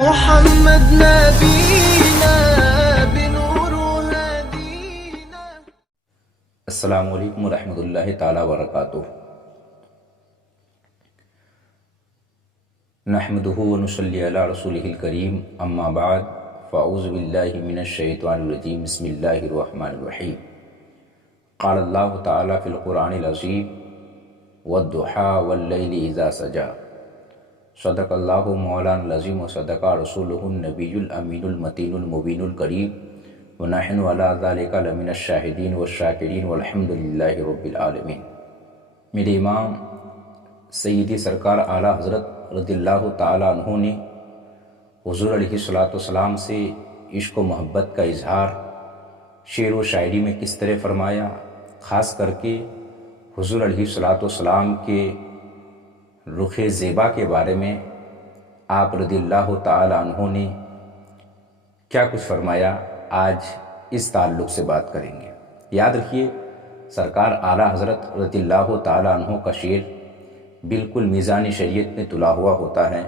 محمد نبینا بنور هدینا. السلام علیکم ورحمۃ اللہ تعالی وبرکاتہ. نحمده ونصلی علی رسولہ الکریم، اما بعد فاعوذ باللہ من الشیطان الرجیم، بسم اللہ الرحمن الرحیم. قال اللہ تعالی فی القرآن العظیم والضحیٰ واللیل اذا سجی. صدق اللہ مولانا العظیم و صدق رسولہ النبی الامین المتین المبین الکریم، ونحن علی ذلک لمن الشاہدین والشاکرین والحمد للہ رب العالمین. میرے امام سیدی سرکار اعلیٰ حضرت رضی اللہ تعالیٰ عنہ نے حضور علیہ السلام سے عشق و محبت کا اظہار شعر و شاعری میں کس طرح فرمایا، خاص کر کے حضور علیہ السلام کے رخ زیبا کے بارے میں آپ رضی اللہ تعالیٰ عنہ نے کیا کچھ فرمایا، آج اس تعلق سے بات کریں گے. یاد رکھیے، سرکار اعلیٰ حضرت رضی اللہ تعالیٰ عنہ کا شعر بالکل میزان شریعت میں تلا ہوا ہوتا ہے.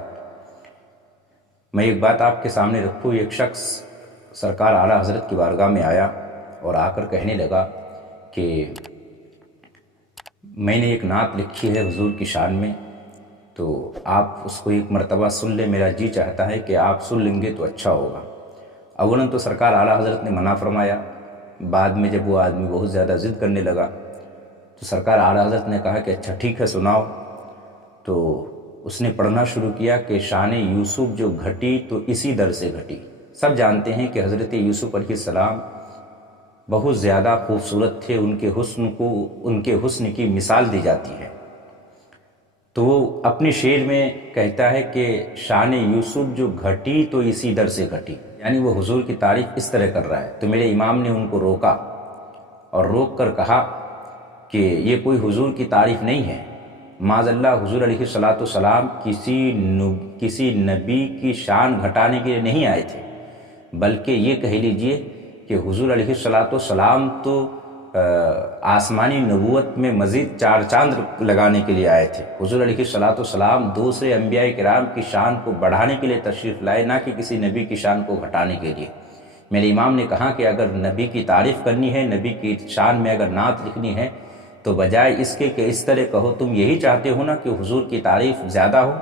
میں ایک بات آپ کے سامنے رکھوں. ایک شخص سرکار اعلیٰ حضرت کی بارگاہ میں آیا اور آ کر کہنے لگا کہ میں نے ایک نعت لکھی ہے حضور کی شان میں، تو آپ اس کو ایک مرتبہ سن لیں، میرا جی چاہتا ہے کہ آپ سن لیں گے تو اچھا ہوگا. اولاً تو سرکار اعلیٰ حضرت نے منع فرمایا. بعد میں جب وہ آدمی بہت زیادہ ضد کرنے لگا تو سرکار اعلیٰ حضرت نے کہا کہ اچھا ٹھیک ہے سناؤ. تو اس نے پڑھنا شروع کیا کہ شان یوسف جو گھٹی تو اسی در سے گھٹی. سب جانتے ہیں کہ حضرت یوسف علیہ السلام بہت زیادہ خوبصورت تھے. ان کے حسن کی مثال دی جاتی ہے. تو وہ اپنے شعر میں کہتا ہے کہ شان یوسف جو گھٹی تو اسی در سے گھٹی، یعنی وہ حضور کی تعریف اس طرح کر رہا ہے. تو میرے امام نے ان کو روکا اور روک کر کہا کہ یہ کوئی حضور کی تعریف نہیں ہے. معاذ اللہ، حضور علیہ السلام کسی نبی کی شان گھٹانے کے لیے نہیں آئے تھے، بلکہ یہ کہہ لیجئے کہ حضور علیہ السلام تو آسمانی نبوت میں مزید 4 چاند لگانے کے لیے آئے تھے. حضور علیہ السلام دوسرے انبیاء کرام کی شان کو بڑھانے کے لیے تشریف لائے، نہ کہ کسی نبی کی شان کو گھٹانے کے لیے. میرے امام نے کہا کہ اگر نبی کی تعریف کرنی ہے، نبی کی شان میں اگر نعت لکھنی ہے، تو بجائے اس کے کہ اس طرح کہو تم یہی چاہتے ہو نا کہ حضور کی تعریف زیادہ ہو،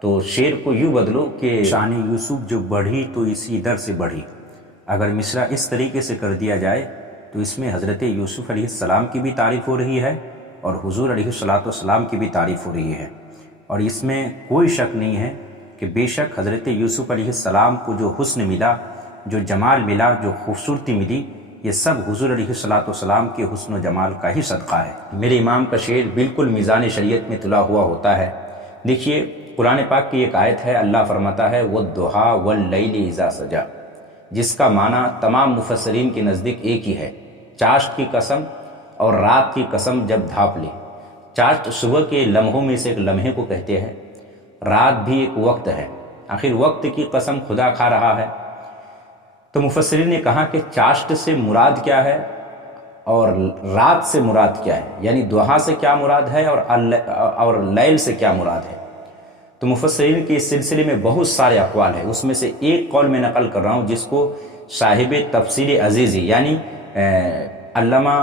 تو شعر کو یوں بدلو کہ شان یوسف جو بڑھی تو اسی در سے بڑھی. اگر مصرع اس طریقے سے کر دیا جائے تو اس میں حضرت یوسف علیہ السلام کی بھی تعریف ہو رہی ہے اور حضور علیہ السلام کی بھی تعریف ہو رہی ہے. اور اس میں کوئی شک نہیں ہے کہ بے شک حضرت یوسف علیہ السلام کو جو حسن ملا، جو جمال ملا، جو خوبصورتی ملی، یہ سب حضور علیہ السلام کے حسن و جمال کا ہی صدقہ ہے. میرے امام کا شعر بالکل میزان شریعت میں تلا ہوا ہوتا ہے. دیکھیے، قرآن پاک کی ایک آیت ہے، اللہ فرماتا ہے وَالضُّحَىٰ وَاللَّيْلِ اِذَا سَجَىٰ، جس کا معنی تمام مفسرین کے نزدیک ایک ہی ہے، چاشت کی قسم اور رات کی قسم جب ڈھانپ لے. چاشت صبح کے لمحوں میں سے ایک لمحے کو کہتے ہیں، رات بھی ایک وقت ہے. آخر وقت کی قسم خدا کھا رہا ہے. تو مفسرین نے کہا کہ چاشت سے مراد کیا ہے اور رات سے مراد کیا ہے، یعنی ضحیٰ سے کیا مراد ہے اور لیل سے کیا مراد ہے. تو مفسرین کے اس سلسلے میں بہت سارے اقوال ہیں. اس میں سے ایک قول میں نقل کر رہا ہوں جس کو صاحب تفسیر عزیزی یعنی علامہ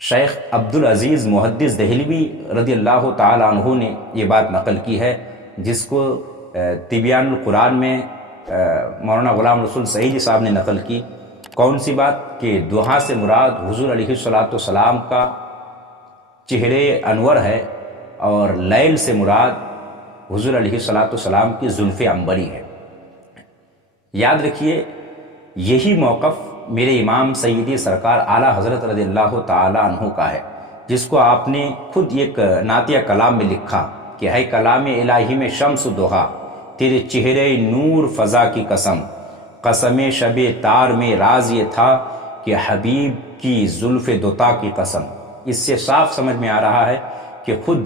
شیخ عبدالعزیز محدث دہلوی رضی اللہ تعالیٰ عنہ نے یہ بات نقل کی ہے، جس کو تبیان القرآن میں مولانا غلام رسول سعیدی صاحب نے نقل کی. کون سی بات؟ کہ ضحیٰ سے مراد حضور علیہ السلام کا چہرے انور ہے اور لیل سے مراد حضور علیہ السلام کی زلف عنبری ہے. یاد رکھیے، یہی موقف میرے امام سیدی سرکار اعلیٰ حضرت رضی اللہ تعالیٰ عنہ کا ہے، جس کو آپ نے خود ایک نعتیہ کلام میں لکھا کہ ہے کلام الہی میں شمس ضحیٰ، تیرے چہرے نور فضا کی قسم، قسم شب تار میں راز یہ تھا کہ حبیب کی زلف دوتا کی قسم. اس سے صاف سمجھ میں آ رہا ہے کہ خود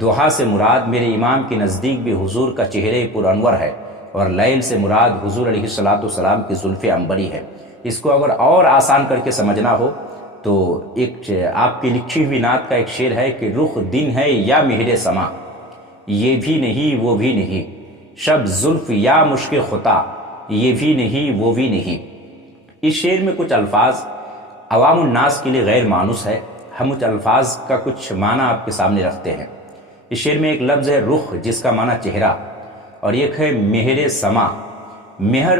ضحیٰ سے مراد میرے امام کے نزدیک بھی حضور کا چہرے پر انور ہے اور لیل سے مراد حضور علیہ السلام کی زلف عنبری ہے. اس کو اگر اور آسان کر کے سمجھنا ہو تو ایک آپ کی لکھی ہوئی نعت کا ایک شعر ہے کہ رخ دن ہے یا مہر سما، یہ بھی نہیں وہ بھی نہیں، شب زلف یا مشک خطا یہ بھی نہیں وہ بھی نہیں۔ اس شعر میں کچھ الفاظ عوام الناس کے لیے غیر مانوس ہے، ہم کچھ الفاظ کا کچھ معنی آپ کے سامنے رکھتے ہیں۔ اس شعر میں ایک لفظ ہے رخ، جس کا معنی چہرہ، اور ایک ہے مہر سما۔ مہر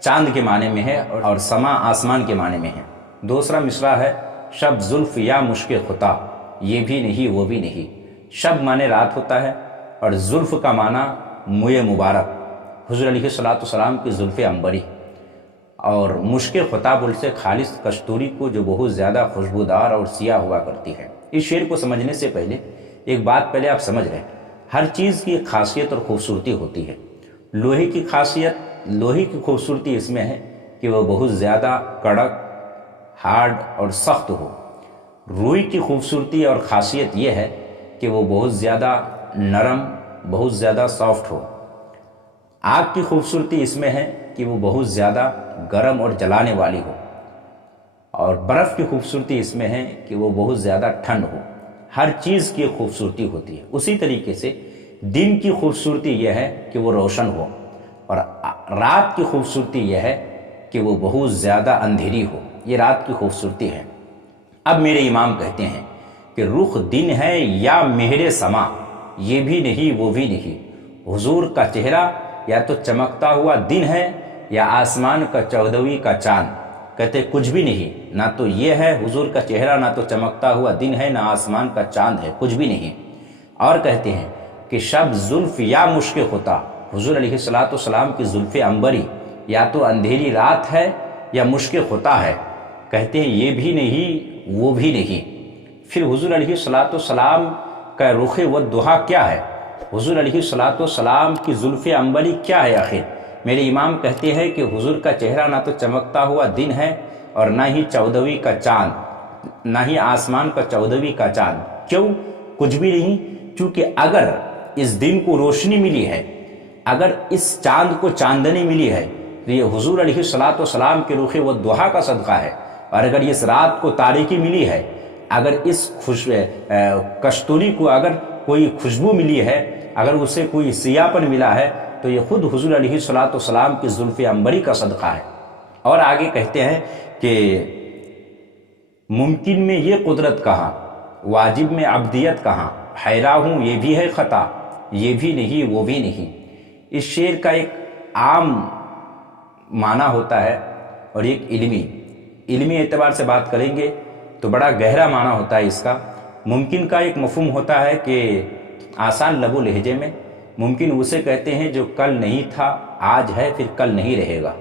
چاند کے معنی میں ہے اور سما آسمان کے معنی میں ہے۔ دوسرا مصرع ہے شب زلف یا مشک خطا یہ بھی نہیں وہ بھی نہیں۔ شب معنی رات ہوتا ہے اور زلف کا معنی موئے مبارک، حضور علیہ السلام کی زلف عنبری، اور مشک خطا بول سے خالص کستوری کو جو بہت زیادہ خوشبودار اور سیاہ ہوا کرتی ہے۔ اس شعر کو سمجھنے سے پہلے ایک بات پہلے آپ سمجھ رہے ہیں، ہر چیز کی ایک خاصیت اور خوبصورتی ہوتی ہے۔ لوہے کی خوبصورتی اس میں ہے کہ وہ بہت زیادہ کڑک، ہارڈ اور سخت ہو۔ روئی کی خوبصورتی اور خاصیت یہ ہے کہ وہ بہت زیادہ نرم، بہت زیادہ سافٹ ہو۔ آگ کی خوبصورتی اس میں ہے کہ وہ بہت زیادہ گرم اور جلانے والی ہو، اور برف کی خوبصورتی اس میں ہے کہ وہ بہت زیادہ ٹھنڈ ہو۔ ہر چیز کی خوبصورتی ہوتی ہے۔ اسی طریقے سے دن کی خوبصورتی یہ ہے کہ وہ روشن ہو، اور رات کی خوبصورتی یہ ہے کہ وہ بہت زیادہ اندھیری ہو۔ یہ رات کی خوبصورتی ہے۔ اب میرے امام کہتے ہیں کہ رخ دن ہے یا مہر سما یہ بھی نہیں وہ بھی نہیں۔ حضور کا چہرہ یا تو چمکتا ہوا دن ہے یا آسمان کا 14ویں کا چاند۔ کہتے کچھ بھی نہیں، نہ تو یہ ہے حضور کا چہرہ، نہ تو چمکتا ہوا دن ہے، نہ آسمان کا چاند ہے، کچھ بھی نہیں۔ اور کہتے ہیں کہ شب زلف یا مشک خطا، حضور علیہ السلام کی زلف عنبری یا تو اندھیری رات ہے یا مشک خطا ہے۔ کہتے ہیں یہ بھی نہیں وہ بھی نہیں۔ پھر حضور علیہ السلام کا رخ والضحیٰ کیا ہے؟ حضور علیہ السلام کی زلف عنبری کیا ہے آخر؟ میرے امام کہتے ہیں کہ حضور کا چہرہ نہ تو چمکتا ہوا دن ہے اور نہ ہی 14ویں کا چاند، نہ ہی آسمان کا 14ویں کا چاند۔ کیوں کچھ بھی نہیں؟ چونکہ اگر اس دن کو روشنی ملی ہے، اگر اس چاند کو چاندنی ملی ہے تو یہ حضور علیہ السلام کے رخ والضحیٰ کا صدقہ ہے، اور اگر اس رات کو تاریکی ملی ہے، اگر اس کستوری کو اگر کوئی خوشبو ملی ہے، اگر اسے کوئی سیاہپن ملا ہے تو یہ خود حضور علیہ السلام کی زلف عنبری کا صدقہ ہے۔ اور آگے کہتے ہیں کہ ممکن میں یہ قدرت کہاں، واجب میں عبدیت کہاں، حیرہ ہوں یہ بھی ہے خطا یہ بھی نہیں وہ بھی نہیں۔ اس شعر کا ایک عام معنی ہوتا ہے اور ایک علمی اعتبار سے بات کریں گے تو بڑا گہرا معنی ہوتا ہے اس کا۔ ممکن کا ایک مفہوم ہوتا ہے کہ آسان لب و لہجے میں ممکن اسے کہتے ہیں جو کل نہیں تھا آج ہے پھر کل نہیں رہے گا،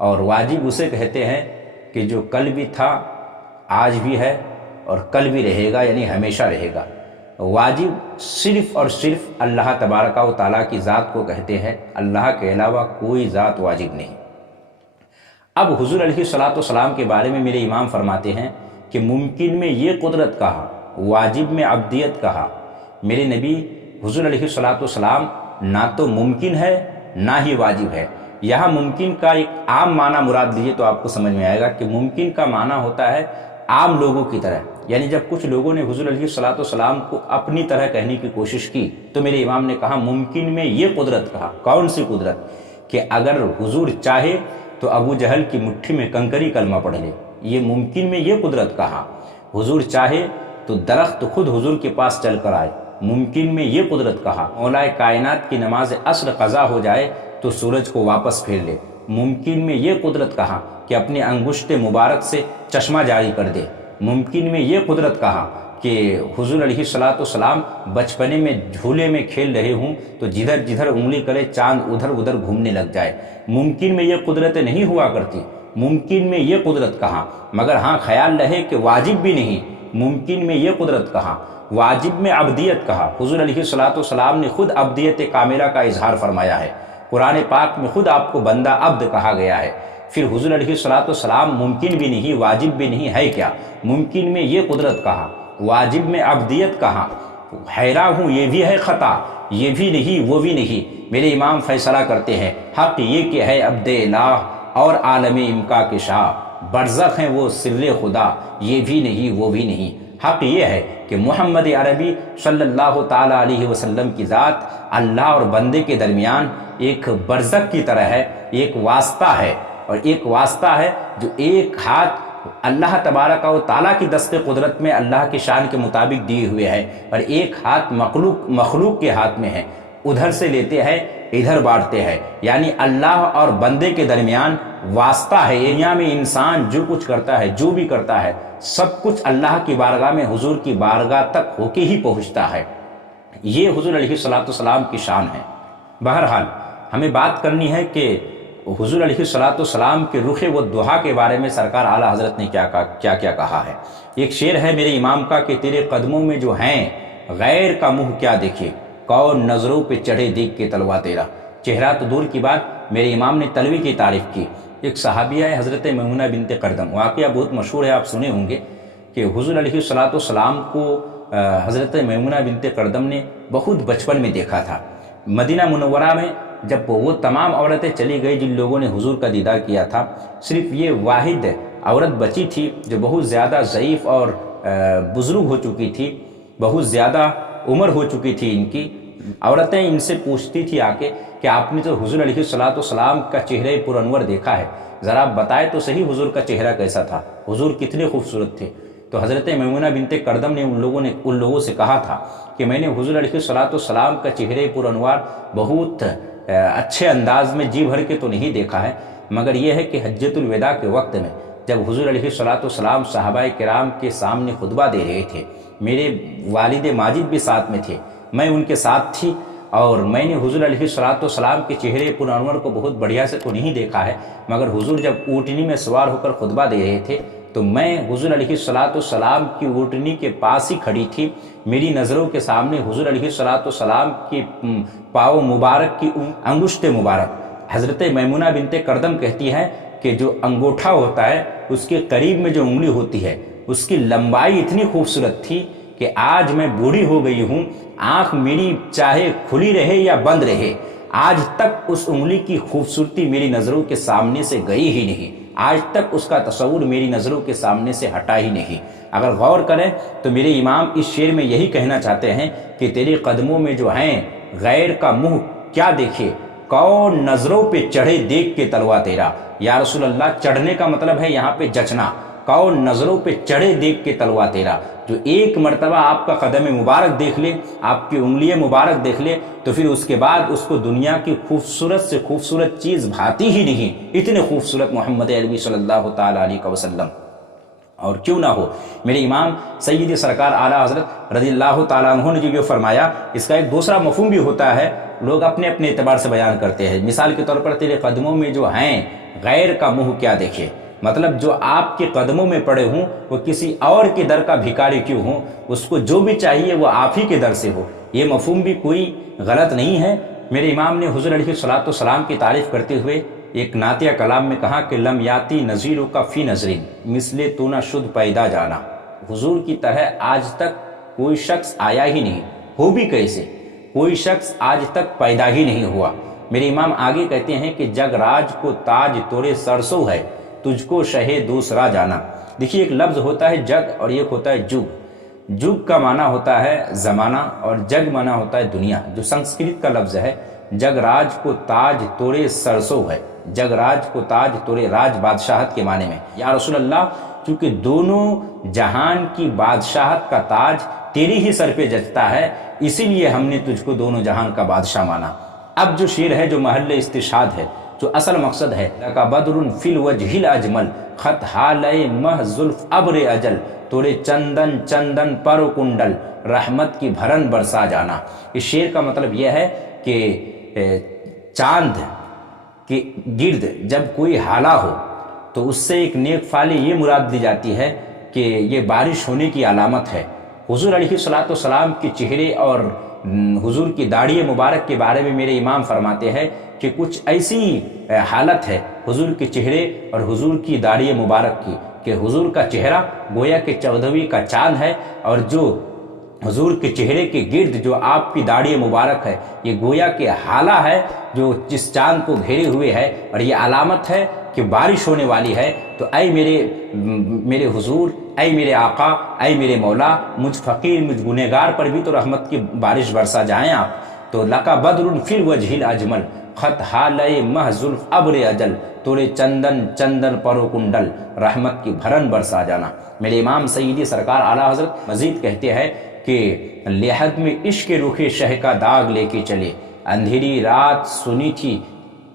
اور واجب اسے کہتے ہیں کہ جو کل بھی تھا آج بھی ہے اور کل بھی رہے گا، یعنی ہمیشہ رہے گا۔ واجب صرف اور صرف اللہ تبارک و تعالیٰ کی ذات کو کہتے ہیں، اللہ کے علاوہ کوئی ذات واجب نہیں۔ اب حضور علیہ السلام کے بارے میں میرے امام فرماتے ہیں کہ ممکن میں یہ قدرت کہا، واجب میں عبدیت کہا۔ میرے نبی حضور علیہ السلام نہ تو ممکن ہے نہ ہی واجب ہے۔ یہاں ممکن کا ایک عام معنی مراد لیجیے تو آپ کو سمجھ میں آئے گا کہ ممکن کا معنی ہوتا ہے عام لوگوں کی طرح، یعنی جب کچھ لوگوں نے حضور علیہ السلام کو اپنی طرح کہنے کی کوشش کی تو میرے امام نے کہا ممکن میں یہ قدرت کہا۔ کون سی قدرت؟ کہ اگر حضور چاہے تو ابو جہل کی مٹھی میں کنکری کلمہ پڑھ لے، یہ ممکن میں یہ قدرت کہا۔ حضور چاہے تو درخت خود حضور کے پاس چل کر آئے، ممکن میں یہ قدرت کہا۔ مولا کائنات کی نماز عصر قضا ہو جائے تو سورج کو واپس پھیر لے، ممکن میں یہ قدرت کہا کہ اپنے انگشت مبارک سے چشمہ جاری کر دے، ممکن میں یہ قدرت کہا کہ حضور علیہ السلام بچپنے میں جھولے میں کھیل رہے ہوں تو جدھر جدھر انگلی کرے چاند ادھر ادھر گھومنے لگ جائے، ممکن میں یہ قدرت نہیں ہوا کرتی، ممکن میں یہ قدرت کہا۔ مگر ہاں خیال رہے کہ واجب بھی نہیں، ممکن میں یہ قدرت کہا۔ واجب میں عبدیت کہا، حضور علیہ السلام نے خود عبدیت کاملہ کا اظہار فرمایا ہے، قرآن پاک میں خود آپ کو بندہ عبد کہا گیا ہے۔ پھر حضور علیہ السلام ممکن بھی نہیں واجب بھی نہیں ہے کیا؟ ممکن میں یہ قدرت کہا، واجب میں عبدیت کہا، حیرہ ہوں یہ بھی ہے خطا یہ بھی نہیں وہ بھی نہیں۔ میرے امام فیصلہ کرتے ہیں حق یہ کہ ہے عبد الہ اور عالم امکا کے شاہ، برزخ ہیں وہ سر خدا یہ بھی نہیں وہ بھی نہیں۔ حق یہ ہے کہ محمد عربی صلی اللہ تعالیٰ علیہ وسلم کی ذات اللہ اور بندے کے درمیان ایک برزخ کی طرح ہے، ایک واسطہ ہے، اور ایک واسطہ ہے جو ایک ہاتھ اللہ تبارک و تعالیٰ کی دست قدرت میں اللہ کی شان کے مطابق دیے ہوئے ہے، اور ایک ہاتھ مخلوق کے ہاتھ میں ہے، ادھر سے لیتے ہیں ادھر بانٹتے ہیں، یعنی اللہ اور بندے کے درمیان واسطہ ہے۔ دنیا میں انسان جو کچھ کرتا ہے، جو بھی کرتا ہے، سب کچھ اللہ کی بارگاہ میں حضور کی بارگاہ تک ہو کے ہی پہنچتا ہے۔ یہ حضور علیہ الصلوۃ والسلام کی شان ہے۔ بہرحال ہمیں بات کرنی ہے کہ حضور علیہ الصلوۃ والسلام کے رخ و دحا کے بارے میں سرکار اعلیٰ حضرت نے کیا کہا ہے۔ ایک شعر ہے میرے امام کا کہ تیرے قدموں میں جو ہیں غیر کا منہ کیا دیکھے، کون نظروں پہ چڑھے دیکھ کے تلوا تیرا۔ چہرہ تو دور کی بات، میرے امام نے تلوی کی تعریف کی۔ ایک صحابیہ ہے حضرت میمونہ بنت قردم، واقعہ بہت مشہور ہے، آپ سنے ہوں گے کہ حضور علیہ الصلوۃ والسلام کو حضرت میمونہ بنت قردم نے بہت بچپن میں دیکھا تھا۔ مدینہ منورہ میں جب وہ تمام عورتیں چلی گئی جن لوگوں نے حضور کا دیدار کیا تھا، صرف یہ واحد عورت بچی تھی جو بہت زیادہ ضعیف اور بزرگ ہو چکی تھی، بہت زیادہ عمر ہو چکی تھی ان کی۔ عورتیں ان سے پوچھتی تھی آ کے کہ آپ نے تو حضور علیہ الصلوۃ والسلام کا چہرہ پر انور دیکھا ہے، ذرا بتائے تو صحیح حضور کا چہرہ کیسا تھا، حضور کتنے خوبصورت تھے۔ تو حضرت میمونہ بنت قردم نے ان لوگوں سے کہا تھا کہ میں نے حضور علیہ الصلوۃ والسلام کا چہرہ پر انوار بہت اچھے انداز میں جی بھر کے تو نہیں دیکھا ہے، مگر یہ ہے کہ حجۃ الوداع کے وقت میں جب حضور علیہ الصلوۃ والسلام صحابہ کرام کے سامنے خطبہ دے رہے تھے، میرے والد ماجد بھی ساتھ میں تھے، میں ان کے ساتھ تھی، اور میں نے حضور علیہ الصلوۃ والسلام کے چہرے پر انور کو بہت بڑھیا سے تو نہیں دیکھا ہے، مگر حضور جب اونٹنی میں سوار ہو کر خطبہ دے رہے تھے تو میں حضور علیہ الصلوۃ والسلام کی اونٹنی کے پاس ہی کھڑی تھی، میری نظروں کے سامنے حضور علیہ الصلوۃ والسلام کی پاؤں مبارک کی انگشت مبارک۔ حضرت میمونہ بنت قردم کہتی ہے کہ جو انگوٹھا ہوتا ہے اس کے قریب میں جو انگلی ہوتی ہے اس کی لمبائی اتنی خوبصورت تھی کہ آج میں بوڑھی ہو گئی ہوں، آنکھ میری چاہے کھلی رہے یا بند رہے، آج تک اس انگلی کی خوبصورتی میری نظروں کے سامنے سے گئی ہی نہیں، آج تک اس کا تصور میری نظروں کے سامنے سے ہٹا ہی نہیں۔ اگر غور کریں تو میرے امام اس شعر میں یہی کہنا چاہتے ہیں کہ تیرے قدموں میں جو ہیں غیر کا منہ کیا دیکھے، کون نظروں پہ چڑھے دیکھ کے تلوا تیرا۔ یا رسول اللہ، چڑھنے کا مطلب ہے یہاں پہ جچنا، کون نظروں پہ چڑھے دیکھ کے تلوا تیرا۔ جو ایک مرتبہ آپ کا قدم مبارک دیکھ لے، آپ کی انگلی مبارک دیکھ لے، تو پھر اس کے بعد اس کو دنیا کی خوبصورت سے خوبصورت چیز بھاتی ہی نہیں، اتنے خوبصورت محمد عربی صلی اللہ تعالیٰ علیہ وسلم۔ اور کیوں نہ ہو، میرے امام سید سرکار اعلیٰ حضرت رضی اللہ تعالیٰ عنہ نے جو فرمایا، اس کا ایک دوسرا مفہوم بھی ہوتا ہے، لوگ اپنے اپنے اعتبار سے بیان کرتے ہیں۔ مثال کے طور پر تیرے قدموں میں جو ہیں غیر کا منہ کیا دیکھے، مطلب جو آپ کے قدموں میں پڑے ہوں وہ کسی اور کے در کا بھکاری کیوں ہوں، اس کو جو بھی چاہیے وہ آپ ہی کے در سے ہو۔ یہ مفہوم بھی کوئی غلط نہیں ہے۔ میرے امام نے حضور علیہ الصلوۃ والسلام کی تعریف کرتے ہوئے ایک نعتیہ کلام میں کہا کہ لم یاتی نظیروں کا فی نظرین مثل تو نہ شد پیدا جانا۔ حضور کی طرح آج تک کوئی شخص آیا ہی نہیں، ہو بھی کیسے، کوئی شخص آج تک پیدا ہی نہیں ہوا۔ میرے امام آگے کہتے ہیں کہ جگ راج کو تاج توڑے سرسوں ہے، تجھ کو شہ دوسرا جانا۔ دیکھیے، ایک لفظ ہوتا ہے جگ اور ایک ہوتا ہے جگ۔ جگ کا معنی ہوتا ہے زمانہ اور جگ معنی ہوتا ہے دنیا۔ جو سنسکرت کا لفظ ہے، جگ راج کو تاج توڑے سرسوں ہے، جگ راج کو تاج توڑے، راج بادشاہت کے معنی میں۔ یا رسول اللہ، چونکہ دونوں جہان کی بادشاہت کا تاج تیری ہی سر پہ جچتا ہے، اسی لیے ہم نے تجھ کو دونوں جہان کا بادشاہ مانا۔ اب جو شعر ہے جو محل استشہاد ہے، جو اصل مقصد ہے، لَکَ بَدْرٌ فِی الْوَجْهِ الْأَجْمَلِ خط حالِ مہ زلف ابر اجل توڑے چندن چندن پر کنڈل رحمت کی بھرن برسا جانا۔ اس شعر کا مطلب یہ ہے کہ چاند کے گرد جب کوئی حالہ ہو تو اس سے ایک نیک فالی یہ مراد دی جاتی ہے کہ یہ بارش ہونے کی علامت ہے۔ حضور علیہ الصلوۃ والسلام کے چہرے اور حضور کی داڑھی مبارک کے بارے میں میرے امام فرماتے ہیں کہ کچھ ایسی حالت ہے حضور کے چہرے اور حضور کی داڑھی مبارک کی کہ حضور کا چہرہ گویا کہ 14ویں کا چاند ہے، اور جو حضور کے چہرے کے گرد جو آپ کی داڑھی مبارک ہے، یہ گویا کہ حالہ ہے جو جس چاند کو گھیرے ہوئے ہے، اور یہ علامت ہے کہ بارش ہونے والی ہے۔ تو اے میرے حضور، اے میرے آقا، اے میرے مولا، مجھ فقیر، مجھ گنہگار پر بھی تو رحمت کی بارش برسا جائیں آپ۔ تو لقا بدر فی الوجہ الاجمل خط حالے محض ابر اجل، تورے چندن چندن پرو کنڈل، رحمت کی بھرن برسا جانا۔ میرے امام سیدی سرکار اعلیٰ حضرت مزید کہتے ہیں کہ لحد میں عشق رخ شہ کا داغ لے کے چلے، اندھیری رات سنی تھی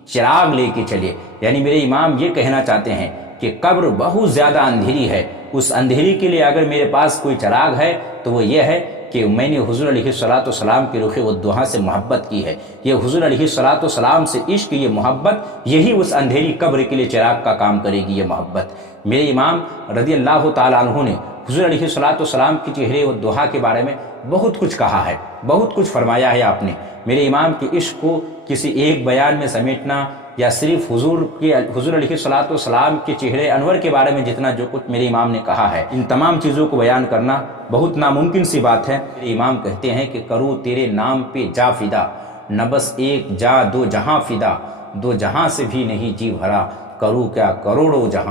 چراغ لے کے چلے۔ یعنی میرے امام یہ کہنا چاہتے ہیں کہ قبر بہت زیادہ اندھیری ہے، اس اندھیری کے لیے اگر میرے پاس کوئی چراغ ہے تو وہ یہ ہے کہ میں نے حضور علیہ الصلاۃ والسلام کے رخ والضحیٰ سے محبت کی ہے۔ یہ حضور علیہ الصلاۃ والسلام سے عشق، یہ محبت، یہی اس اندھیری قبر کے لیے چراغ کا کام کرے گی یہ محبت۔ میرے امام رضی اللہ تعالیٰ عنہ نے حضور علیہ الصلاۃ والسلام کے چہرے والضحیٰ کے بارے میں بہت کچھ کہا ہے، بہت کچھ فرمایا ہے آپ نے۔ میرے امام کے عشق کو کسی ایک بیان میں سمیٹنا یا صرف حضور علیہ الصلاۃ والسلام کے چہرے انور کے بارے میں جتنا جو کچھ میرے امام نے کہا ہے، ان تمام چیزوں کو بیان کرنا بہت ناممکن سی بات ہے۔ میرے امام کہتے ہیں کہ کروں تیرے نام پہ جا فدا، نہ بس ایک جا دو جہاں فدا، دو جہاں سے بھی نہیں جی بھرا، کروں کیا کروڑوں جہاں